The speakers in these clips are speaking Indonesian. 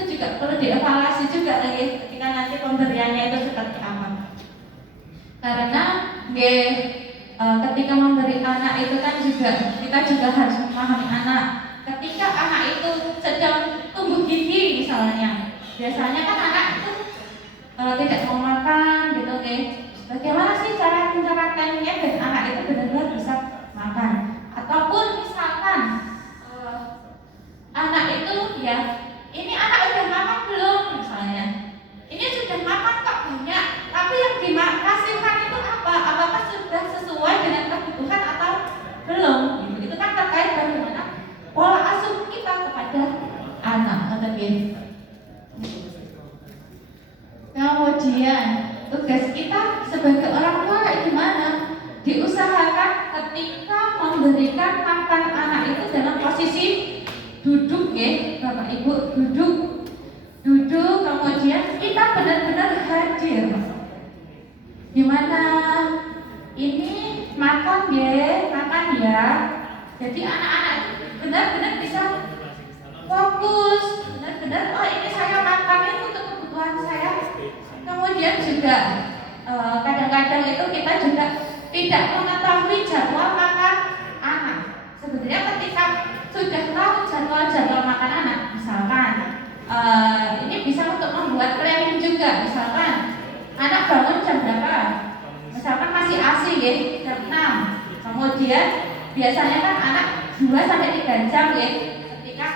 itu juga perlu dievaluasi juga ketika nanti pemberiannya itu seperti apa. Karena ketika memberi anak itu kan juga kita juga harus memahami anak. Ketika anak itu sedang tumbuh gigi misalnya, biasanya kan anak itu tidak mau makan gitu Bagaimana sih cara mencarakannya dan anak itu benar-benar bisa makan? Ataupun misalkan anak itu ini anak udah makan belum misalnya? Ini sudah makan kok banyak, tapi yang dikasihkan itu apa? Apakah sudah sesuai dengan kebutuhan atau belum? Itu kan terkait bagaimana pola asuh kita kepada anak, Kemudian tugas kita sebagai orang tua kayak gimana? Diusahakan ketika memberikan makan anak itu dalam posisi duduk Bapak Ibu, duduk, kemudian kita benar-benar hadir. Gimana? Ini makan ya. Jadi anak-anak itu benar-benar bisa fokus, benar-benar ini saya makan itu untuk kebutuhan saya. Kemudian juga kadang-kadang itu kita juga tidak mengetahui jadwal makan anak. Sebenarnya ketika sudah tahu jadwal makan anak, misalkan ini bisa untuk membuat planning juga. Misalkan anak bangun jam berapa? Misalkan masih ASI jam 6. Kemudian biasanya kan anak 2-3 jam ketika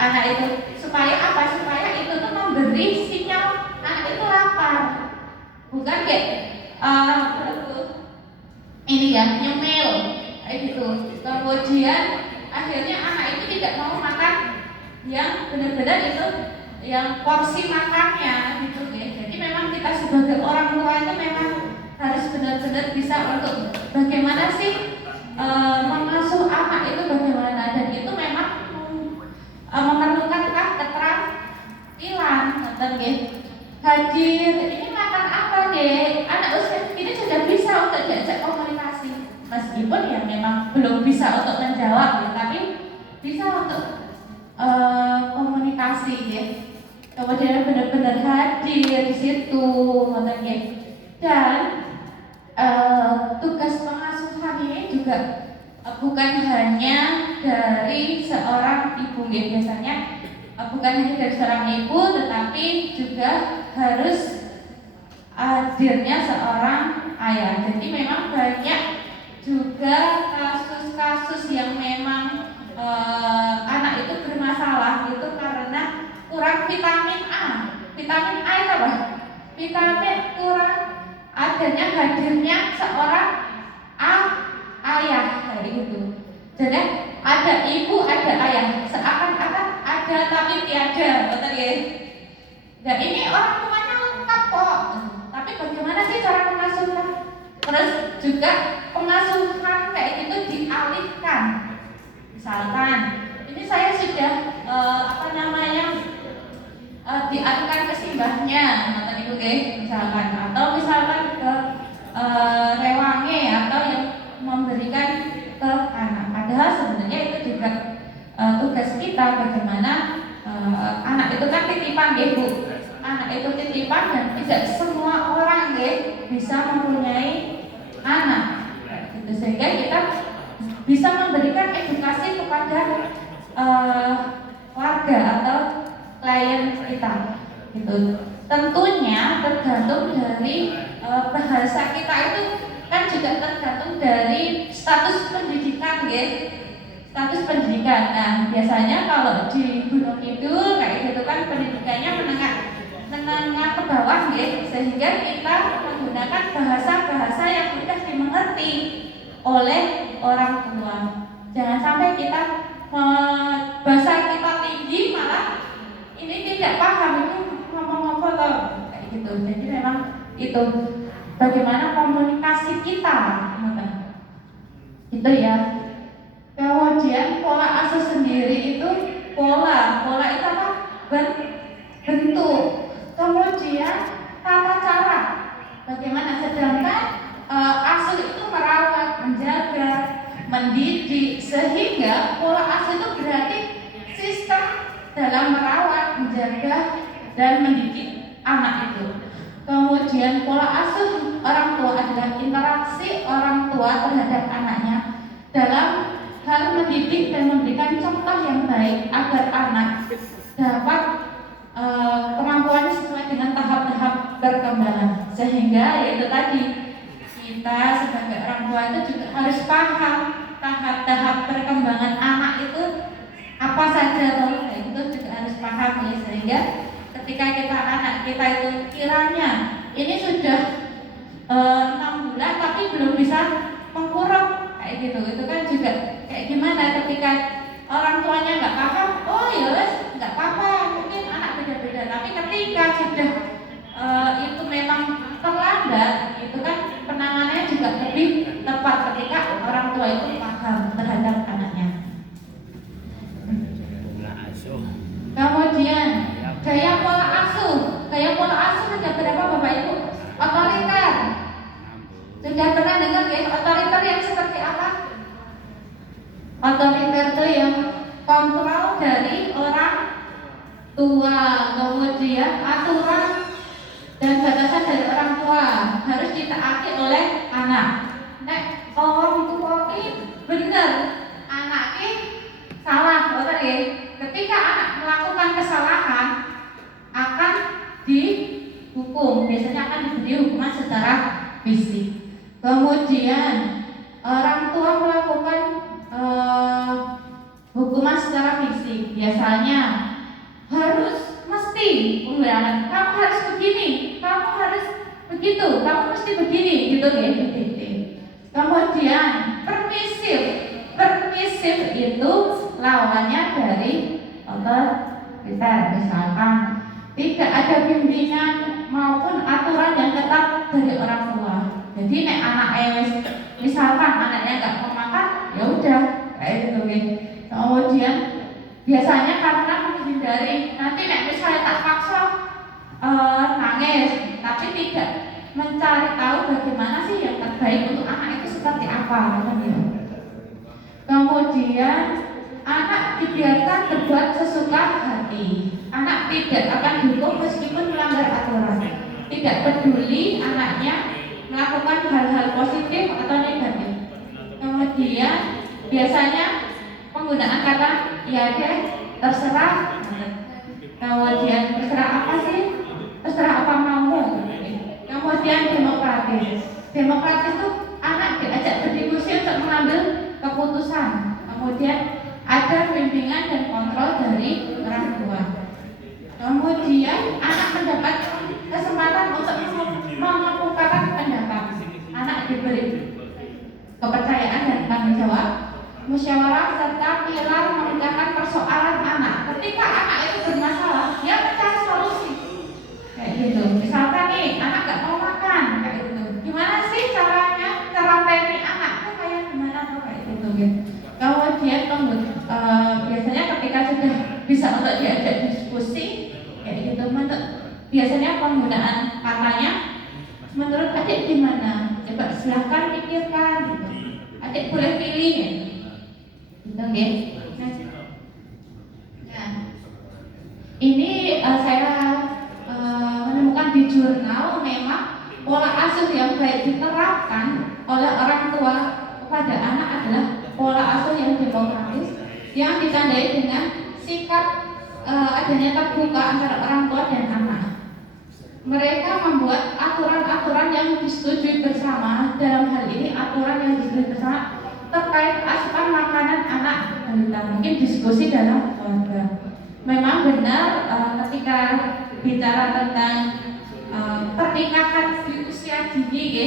anak itu supaya apa? Supaya itu tuh memberi sinyal anak itu lapar. Bukan nyemil kayak gitu. Kemudian akhirnya anak itu tidak mau makan yang benar-benar itu yang porsi makannya gitu Jadi memang kita sebagai orang tua itu memang harus benar-benar bisa untuk bagaimana sih mengasuh anak itu bagaimana, dan itu memang memerlukan keterampilan hadir. Ini makan apa anak usia ini sudah bisa untuk diajak komunikasi, meskipun memang belum bisa untuk menjawab tapi bisa untuk komunikasi kemudian benar-benar hadir di situ dan tugas pengasuhan ini juga bukan hanya dari seorang ibu biasanya bukan hanya dari seorang ibu, tetapi juga harus hadirnya seorang ayah. Jadi memang banyak juga kasus-kasus yang memang anak itu bermasalah itu karena kurang vitamin A. Vitamin A itu apa? Vitamin kurang adanya hadirnya seorang ayah kayak gitu. Jadi ada ibu, ada ayah, seakan-akan ada tapi tiada, betul ya? Dan ini orang tuanya lengkap kok. Tapi bagaimana sih cara pengasuhan? Terus juga pengasuhan kayak gitu dialihkan. Misalkan ini saya sudah dialihkan ke simbahnya, misalkan, atau misalkan ke rewange atau yang memberikan ke anak. Padahal sebenarnya itu juga tugas kita bagaimana anak itu kan titipan Bu. Anak itu titipan dan tidak semua orang bisa mempunyai anak. Gitu. Sehingga kita bisa memberikan edukasi kepada warga atau klien kita. Gitu. Tentunya tergantung dari bahasa kita itu kan juga tergantung dari status pendidikan status pendidikan. Nah biasanya kalau di Gunung Kidul kayak gitu kan pendidikannya menengah ke bawah sehingga kita menggunakan bahasa-bahasa yang mudah dimengerti oleh orang tua. Jangan sampai kita bahasa kita tinggi malah ini tidak paham itu ngomong-ngomong kayak gitu. Jadi memang itu bagaimana komunikasi kita itu ya. Kemudian pola asuh sendiri itu pola itu apa? Bentuk. Kemudian tata cara bagaimana, sedangkan asuh itu merawat, menjaga, mendidik, sehingga pola asuh itu berarti sistem dalam merawat, menjaga, menjaga dan mendidik anak itu. Kemudian pola asuh orang tua adalah interaksi orang tua terhadap anaknya dalam hal mendidik dan memberikan contoh yang baik agar anak dapat kemampuannya sesuai dengan tahap-tahap perkembangan, sehingga yaitu tadi kita sebagai orang tua itu juga harus paham tahap-tahap perkembangan anak itu apa saja, itu juga harus paham ya, sehingga ketika anak kita itu kiranya ini sudah 6 bulan tapi belum bisa mengkurap kayak gitu, itu kan juga kayak gimana ketika orang tuanya nggak paham, oh ya wes nggak apa-apa, mungkin anak beda-beda, tapi ketika sudah itu memang terlambat, itu kan penanganannya juga lebih tepat ketika orang tua itu paham terhadap anaknya. Kemudian gaya pola asuh ada berapa Bapak Ibu? Otoriter. Sudah pernah dengar ya otoriter yang seperti apa? Otoriter itu yang kontrol dari orang tua, kemudian aturan dan batasan dari orang tua harus ditaati oleh anak. Nek orang tua ini benar, anak ini salah, betul ya? Ketika anak melakukan kesalahan akan dihukum, biasanya akan diberi hukuman secara fisik. Kemudian orang tua melakukan hukuman secara fisik, biasanya harus mesti pembelajaran, kamu harus begini, kamu harus begitu, kamu mesti begini, gitu ya. Kemudian permisif itu lawannya dari otoriter, misalkan tidak ada bimbingan maupun aturan yang ketat dari orang tua. Jadi nek anak misalkan anaknya nggak mau makan, ya udah kayak gitu ya. Kemudian biasanya karena menghindari, nanti nek misalnya tak paksa nangis, tapi tidak mencari tahu bagaimana sih yang terbaik untuk anak itu seperti apa, kan ya. Kemudian anak dibiarkan berbuat sesuka hati. Anak tidak akan dihukum meskipun melanggar aturan. Tidak peduli anaknya melakukan hal-hal positif atau negatif. Kemudian biasanya penggunaan kata ya deh, terserah. Kemudian terserah apa sih? Terserah apa mau. Kemudian demokratis. Demokratis itu anak diajak berdiskusi untuk mengambil keputusan. Kemudian ada bimbingan dan kontrol dari orang tua. Kemudian anak mendapat kesempatan untuk mengemukakan pendapat. Anak diberi kepercayaan dan tanggung jawab, musyawarah serta pilar memecahkan persoalan anak. Ketika anak itu bermasalah, dia mencari solusi. Kayak gitu. Misalkan nih, anak gak mau makan, kayak gitu. Gimana sih caranya ngerateni anak? Kayak gimana tuh kayak gitu. Kemudian biasanya ketika sudah bisa untuk diajak diskusi, kayak gitu. Biasanya penggunaan katanya, menurut adik gimana? Coba silahkan pikirkan. Gitu. Adik boleh pilih, ya. Gitu, ya. Nah, ini saya menemukan di jurnal memang pola asuh yang baik diterapkan oleh orang tua kepada anak adalah pola asuh yang demokratis yang ditandai dengan sikap adanya terbuka antara orang tua dan anak. Mereka membuat aturan-aturan yang disetujui bersama. Dalam hal ini aturan yang disetujui bersama terkait asupan makanan anak balita, mungkin diskusi dalam keluarga. Memang benar ketika bicara tentang pernikahan di usia dini, ya,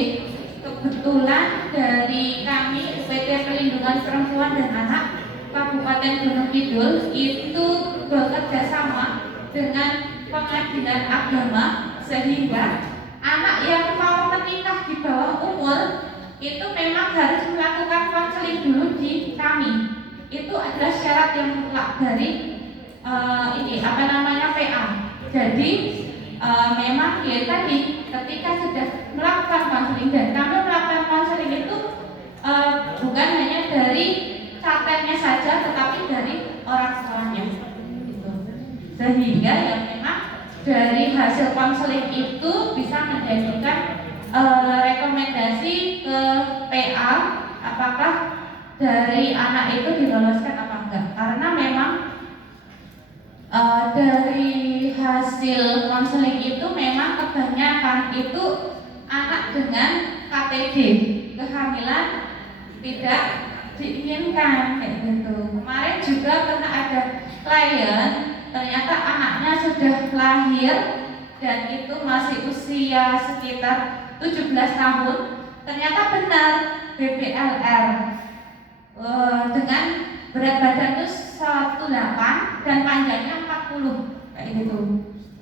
kebetulan dari kami UPT Perlindungan Perempuan dan Anak Kabupaten Gunung Kidul itu bekerja sama dengan pengadilan agama, sehingga anak yang mau menikah di bawah umur itu memang harus melakukan konseling dulu di kami. Itu adalah syarat yang mutlak dari PA. Jadi memang ya tadi ketika sudah melakukan konseling, dan kami melakukan konseling itu bukan hanya dari catatnya saja, tetapi dari orang tuanya, gitu. Sehingga ya memang dari hasil konseling itu bisa menjadikan rekomendasi ke PA apakah dari anak itu diloloskan apa enggak, karena memang dari hasil konseling itu memang kebanyakan itu anak dengan KTG, kehamilan tidak diinginkan kayak gitu. Kemarin juga pernah ada klien ternyata anaknya sudah lahir dan itu masih usia sekitar 17 tahun, ternyata benar BBLR dengan berat badan itu 18 dan panjangnya 40 kayak gitu.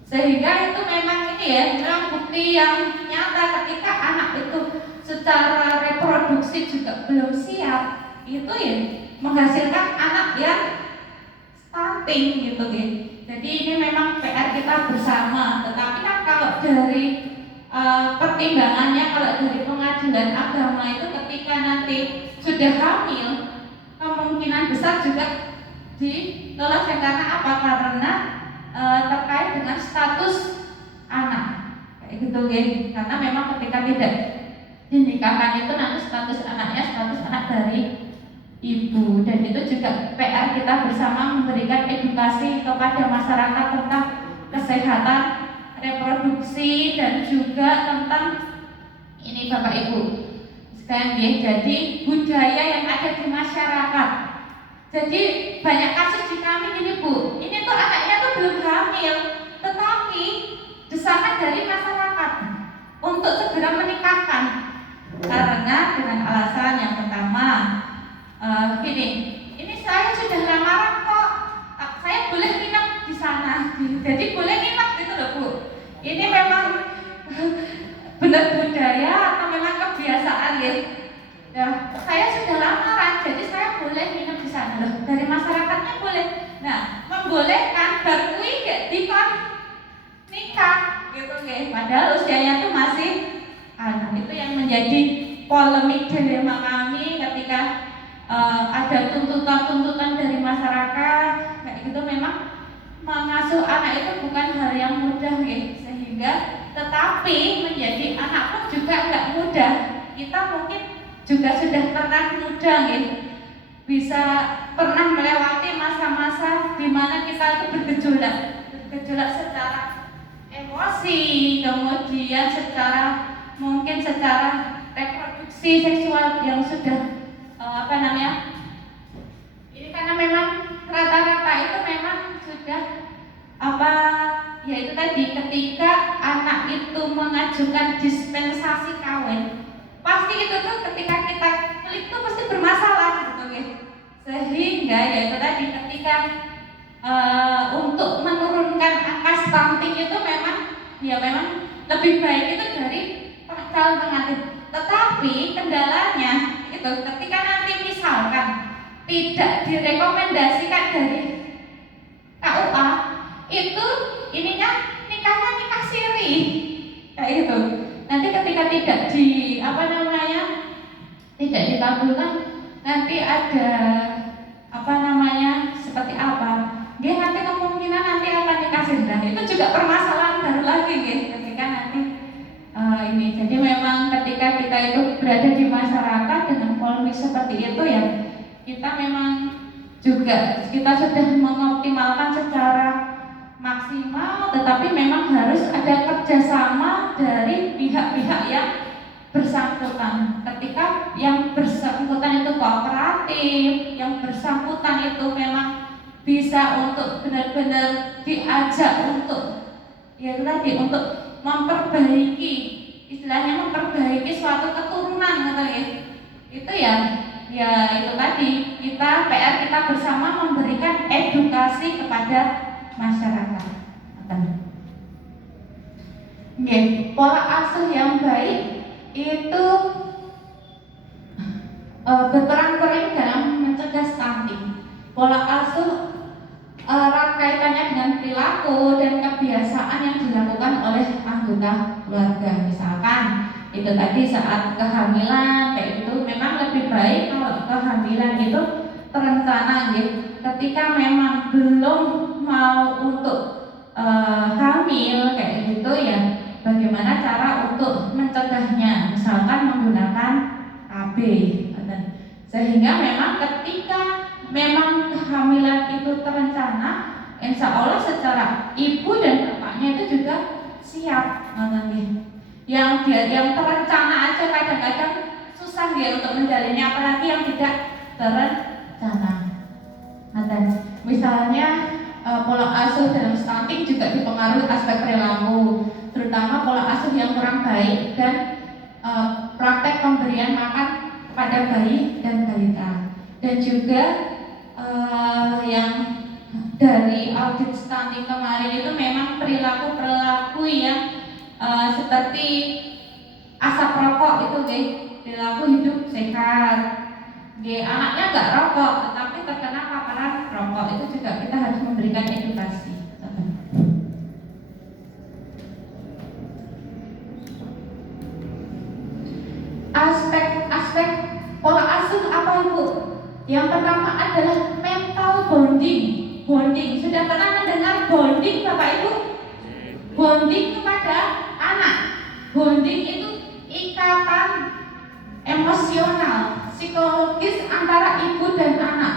Sehingga itu memang ini ya, memang bukti yang nyata ketika anak itu secara reproduksi juga belum siap, itu ya menghasilkan anak yang stunting gitu ya. Jadi ini memang PR kita bersama. Tetapi kan kalau dari pertimbangannya, kalau dari pengadilan agama itu ketika nanti sudah hamil, kemungkinan besar juga diloloskan karena apa? Karena terkait dengan status anak kayak gitu ya. Karena memang ketika tidak dinikahkan itu nanti status anaknya status anak dari ibu, dan itu juga PR kita bersama memberikan edukasi kepada masyarakat tentang kesehatan reproduksi dan juga tentang ini Bapak Ibu sekalian ya, jadi budaya yang ada di masyarakat. Jadi banyak kasus di kami gini Bu, ini tuh anaknya tuh belum hamil, tetapi desakan dari masyarakat untuk segera menikahkan karena dengan alasan yang pertama gini, ini saya sudah lamaran kok, saya boleh nginep di sana, jadi boleh nginep gitu loh Bu. Ini memang benar budaya atau memang kebiasaan ya? Nah, saya sudah lamaran, jadi saya boleh nginep di sana loh. Dari masyarakatnya boleh. Nah, membolehkan berkui dikon nikah gitu ya. Padahal usianya tuh masih anak. Itu yang menjadi polemik dilema kami ketika ada tuntutan-tuntutan dari masyarakat kayak gitu. Memang mengasuh anak itu bukan hal yang mudah ya, sehingga tetapi menjadi anak pun juga nggak mudah. Kita mungkin juga sudah pernah muda ya, bisa pernah melewati masa-masa di mana kita itu bergejolak secara emosi, kemudian mungkin secara reproduksi seksual yang sudah ini karena memang rata-rata itu memang sudah yaitu tadi ketika anak itu mengajukan dispensasi kawin, pasti itu tuh ketika kita klik tuh pasti bermasalah gitu ya. Sehingga yaitu tadi ketika untuk menurunkan angka stunting itu memang lebih baik itu dari calon pengantin. Tetapi kendalanya itu ketika nanti misalkan tidak direkomendasikan dari KUA, itu ininya nikahnya nikah siri kayak gitu. Nanti ketika tidak tidak dikabulkan, nanti ada seperti apa? Dia nanti kemungkinan nanti akan nikah siri. Nah, itu juga permasalahan baru lagi gitu, ketika nanti ini. Jadi memang ketika kita itu berada di masyarakat dengan polemik seperti itu ya, kita memang juga kita sudah mengoptimalkan secara maksimal, tetapi memang harus ada kerjasama dari pihak-pihak yang bersangkutan. Ketika yang bersangkutan itu kooperatif, yang bersangkutan itu memang bisa untuk benar-benar diajak untuk ya tadi untuk memperbaiki, istilahnya memperbaiki suatu keturunan gitu ya. Itu ya itu tadi PR kita bersama memberikan edukasi kepada masyarakat. Pola asuh yang baik itu berperan penting dalam mencegah stunting. Pola asuh erat kaitannya dengan perilaku dan kebiasaan yang dilakukan oleh anggota keluarga. Misalkan itu tadi saat kehamilan kayak itu memang lebih baik kalau kehamilan itu terencana gitu. Ketika memang belum mau untuk hamil hamil kayak gitu ya, bagaimana cara untuk mencegahnya, misalkan menggunakan KB. Sehingga memang ketika memang kehamilan itu terencana, insya Allah secara ibu dan bapaknya itu juga siap. Yang terencana aja kadang-kadang susah dia untuk menjalinnya, apalagi yang tidak terencana. Misalnya pola asuh dalam stunting juga dipengaruhi aspek perilaku, terutama pola asuh yang kurang baik dan praktek pemberian makan pada bayi dan balita. Dan juga yang dari audit stunting kemarin itu memang perilaku yang seperti asap rokok itu perilaku hidup sehat. Anaknya nggak rokok tetapi terkena paparan rokok, itu juga kita harus memberikan edukasi. Aspek pola asuh apa Ibu? Yang pertama adalah mental bonding. Sudah pernah mendengar bonding Bapak Ibu? Bonding kepada anak. Bonding itu ikatan emosional, psikologis antara ibu dan anak.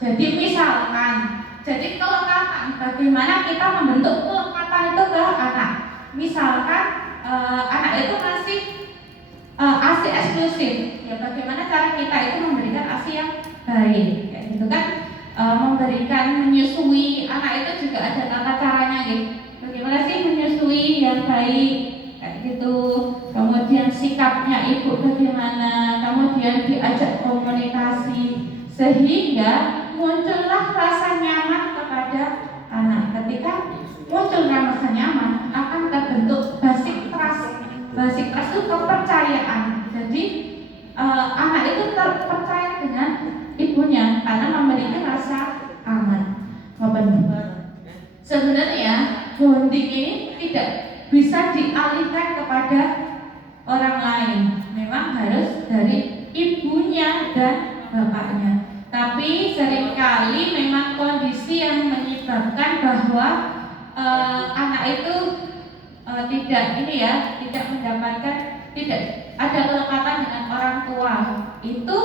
Jadi misalkan, kelekatan, bagaimana kita membentuk kelekatan itu ke anak. Misalkan anak itu masih ASI eksklusif, ya bagaimana cara kita itu memberikan ASI yang baik, kayak gitu kan. Memberikan menyusui anak itu juga ada tata caranya, bagaimana sih menyusui yang baik, kayak gitu. Kemudian sikapnya ibu bagaimana, kemudian diajak komunikasi sehingga muncullah rasa nyaman kepada anak. Ketika muncul rasa nyaman, akan terbentuk basic trust. Basic trust itu kepercayaan. Jadi anak itu terpercaya dengan ibunya karena memiliki rasa aman. Sebenarnya bonding ini tidak bisa dialihkan kepada orang lain, memang harus dari ibunya dan bapaknya. Tapi seringkali memang kondisi yang menyebabkan bahwa anak itu tidak ada kelekatan dengan orang tua. Itu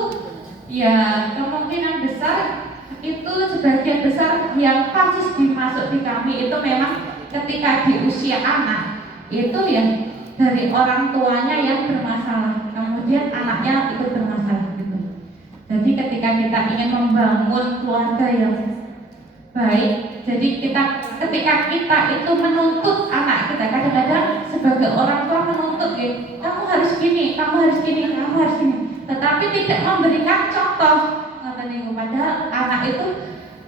ya kemungkinan besar itu sebagian besar yang kasus dimasuk di kami itu memang ketika di usia anak itu ya dari orang tuanya yang bermasalah, kemudian anaknya ikut bermasalah gitu. Jadi ketika kita ingin membangun keluarga yang baik, jadi ketika kita itu menuntut anak kita, kadang-kadang sebagai orang tua menuntut kamu harus gini, kamu harus gini, kamu harus gini, tetapi tidak memberikan contoh. Padahal anak itu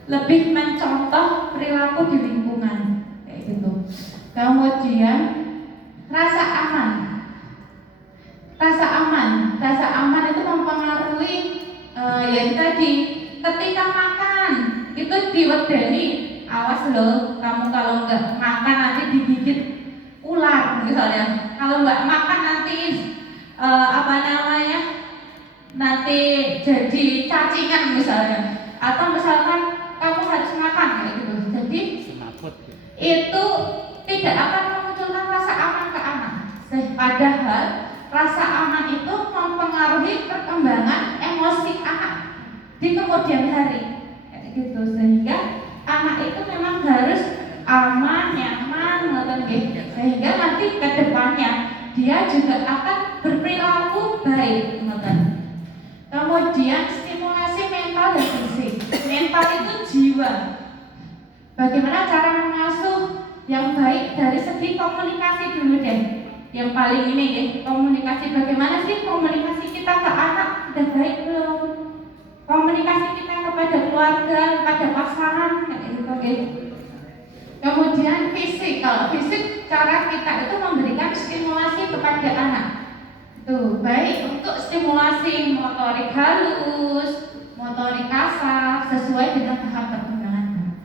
lebih mencontoh perilaku di lingkungan kayak gitu. Kemudian rasa aman itu mempengaruhi ya tadi, ketika makan itu diwedeni, awas loh kamu kalau nggak makan nanti digigit ular misalnya, kalau nggak makan nanti nanti jadi cacingan misalnya, atau misalkan kamu harus makan kayak gitu. Jadi itu tidak akan memunculkan rasa aman ke anak. Padahal rasa aman itu mempengaruhi perkembangan emosi anak di kemudian hari kayak gitu. Sehingga anak itu memang harus aman, nyaman, sehingga nanti ke depannya dia juga akan berperilaku baik. Kemudian stimulasi mental dan fisik. Mental itu jiwa. Bagaimana cara mengasuh yang baik dari segi komunikasi dulu deh. Yang paling ini komunikasi. Bagaimana sih komunikasi kita ke anak, udah baik belum? Komunikasi kita kepada keluarga, kepada pasangan, kayak gitu. Kemudian fisik. Kalau fisik, cara kita itu memberikan stimulasi kepada anak. Tuh, baik untuk stimulasi motorik halus, motorik kasar sesuai dengan tahap perkembangan.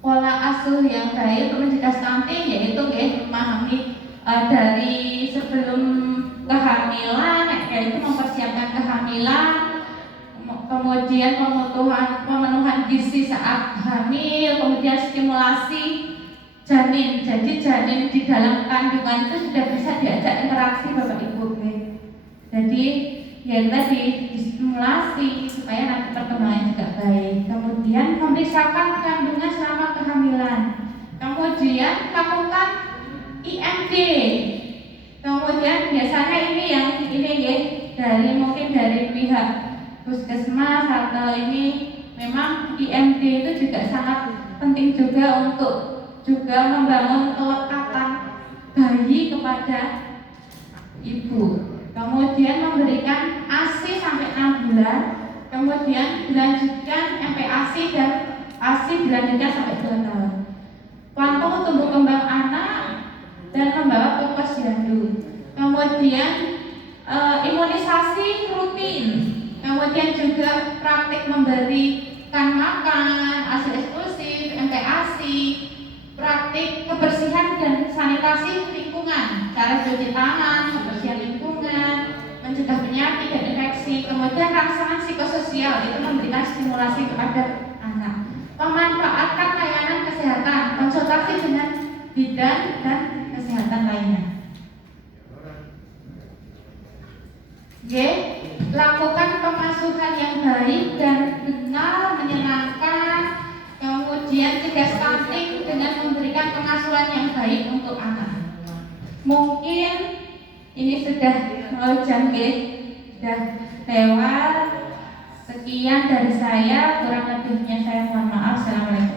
Pola asuh yang baik untuk mencegah stunting yaitu memahami dari sebelum kehamilan, yaitu mempersiapkan kehamilan, kemudian pemenuhan gizi saat hamil, kemudian stimulasi janin. Jadi janin di dalam kandungan itu sudah bisa diajak interaksi Bapak Ibu. Jadi ya tadi distimulasi supaya nanti perkembangan juga baik. Kemudian memeriksakan kandungan selama kehamilan. Kemudian lakukan IMD. Kemudian biasanya ini ya dari pihak puskesmas atau ini memang IMD itu juga sangat penting juga untuk juga membangun kelekatan bayi kepada ibu. Kemudian memberikan ASI sampai 6 bulan. Kemudian dilanjutkan MPASI dan ASI dilanjutkan sampai 2 tahun. Pantau tumbuh kembang anak dan membawa ke posyandu. Kemudian imunisasi rutin. Kemudian juga praktik memberikan makan, ASI eksklusif, MPASI, praktik kebersihan dan sanitasi lingkungan, cara cuci tangan, kebersihan lingkungan, mencegah penyakit dan infeksi. Kemudian rangsangan psikososial itu memberikan stimulasi kepada anak. Memanfaatkan layanan kesehatan, konsultasi dengan bidan dan kesehatan lainnya. Lakukan pengasuhan yang baik dan benar, menyenangkan. Kemudian cegah stunting dengan memberikan pengasuhan yang baik untuk anak. Mungkin ini sudah mau jam sudah lewat. Sekian dari saya, kurang lebihnya saya mohon maaf. Assalamualaikum.